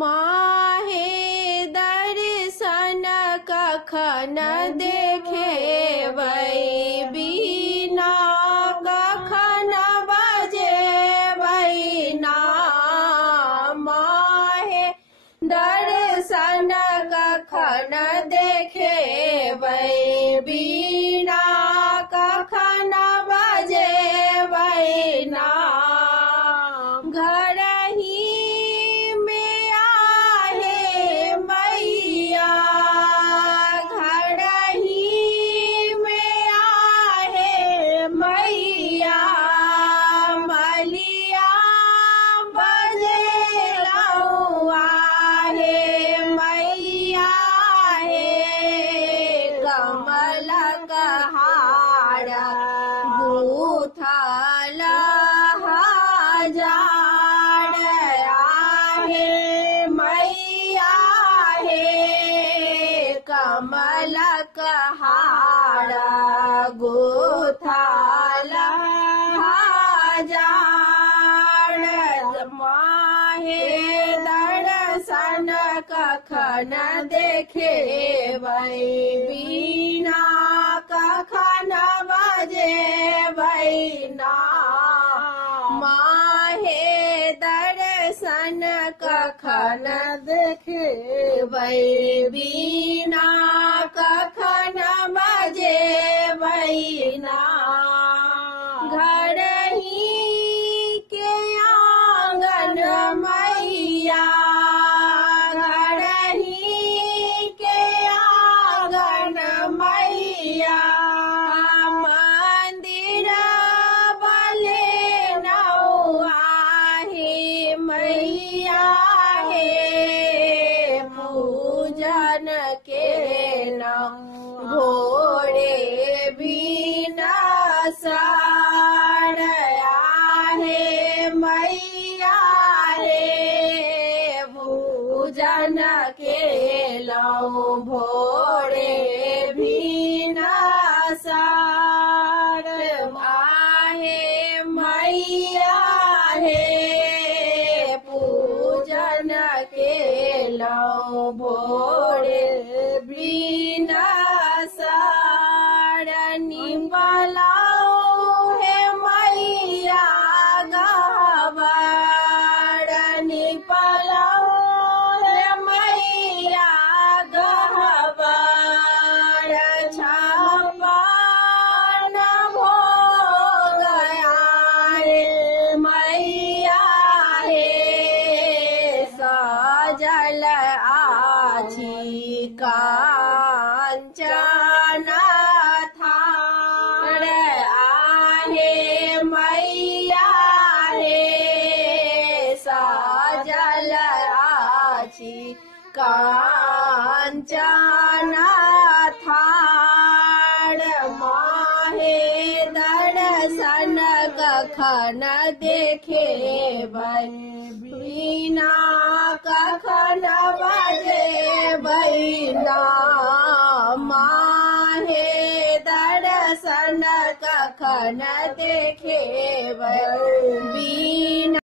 माहे दर्शन कखन देखेबै बिना कखन बजेबै ना माहे दर्शन कखन देखेबै बिना कखन बजेबै ना घर कमलक हार गुथल हजार माहे दर्शन कखन देखेबै बिना कखन बजेबै ना माहे दर्शन कखन देखेबै बिना कखन बजेबै ना घर ही के आंगन मैया घर ही के आंगन मैया मंदिर बले नौआही मैया पूजन के भोरे बिना सार आहे मैया रे पूजन के भोरे बिना सार आहे मैया रे पूजन के भोरे बिना सार निम्बलाओ हे मैया गहबर निपलाओ हे मैया गहबर छप्पन भोग आए मैया हे सजल आछि कांचन थार आहे मैया रे सजल आछि कांचन थार माहे दर्शन कखन देखेबै बिना कखन बजेबै ना माहे दर्शन कखन देखेबै बिना